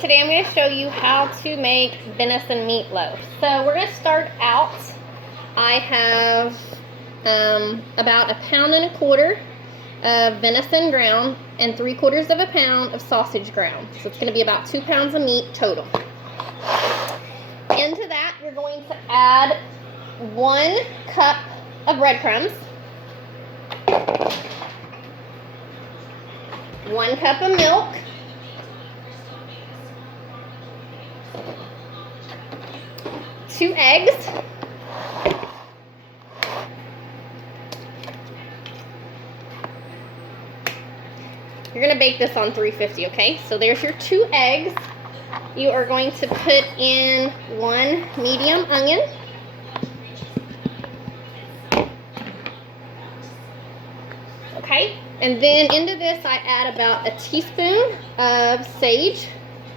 Today I'm going to show you how to make venison meatloaf. So we're going to start out. I have about 1.25 pounds of venison ground and 3/4 pound of sausage ground. So it's going to be about 2 pounds of meat total. Into that you're going to add 1 cup of breadcrumbs, 1 cup of milk, 2 eggs, you're going to bake this on 350, okay? So there's your 2 eggs. You are going to put in 1 medium onion, okay? And then into this I add about 1 teaspoon of sage.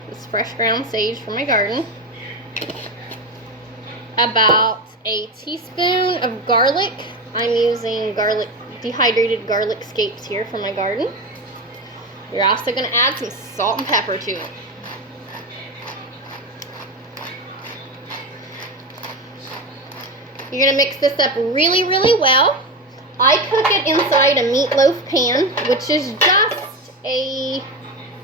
This fresh ground sage from my garden. About 1 teaspoon of garlic. I'm using dehydrated garlic scapes here from my garden. You're also going to add some salt and pepper to it. You're going to mix this up really, really well. I cook it inside a meatloaf pan, which is just a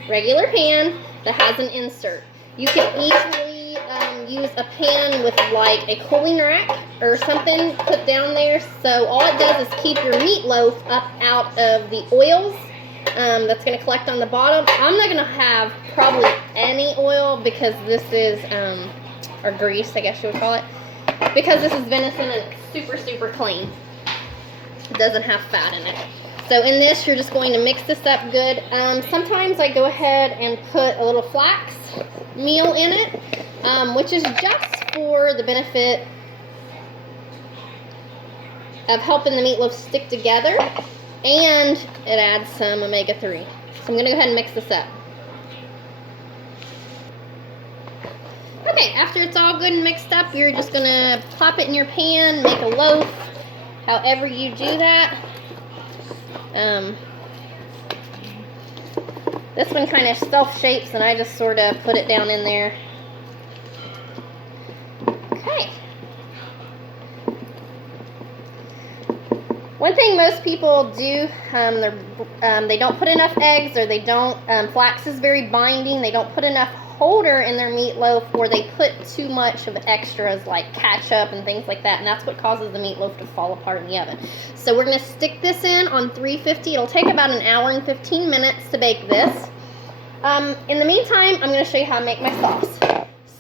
regular pan that has an insert. You can easily use a pan with like a cooling rack or something put down there. So all it does is keep your meatloaf up out of the oils that's going to collect on the bottom. I'm not going to have probably any oil because this is, or grease I guess you would call it, because this is venison and it's super, super clean. It doesn't have fat in it. So in this, you're just going to mix this up good. Sometimes I go ahead and put a little flax meal in it, which is just for the benefit of helping the meatloaf stick together, and it adds some omega-3. So I'm going to go ahead and mix this up. Okay, after it's all good and mixed up, you're just going to pop it in your pan, make a loaf, however you do that. This one kind of self-shapes, and I just sort of put it down in there. Okay. One thing most people do, they don't put enough eggs, or they don't, flax is very binding, they don't put enough holder in their meatloaf, or they put too much of extras like ketchup and things like that, and that's what causes the meatloaf to fall apart in the oven. So we're going to stick this in on 350. It'll take about 1 hour and 15 minutes to bake this. In the meantime, I'm going to show you how to make my sauce.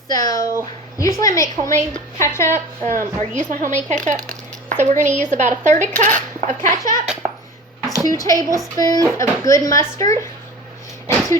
So usually I make homemade ketchup, or use my homemade ketchup. So we're going to use about 1/3 cup of ketchup, 2 tablespoons of good mustard, and 2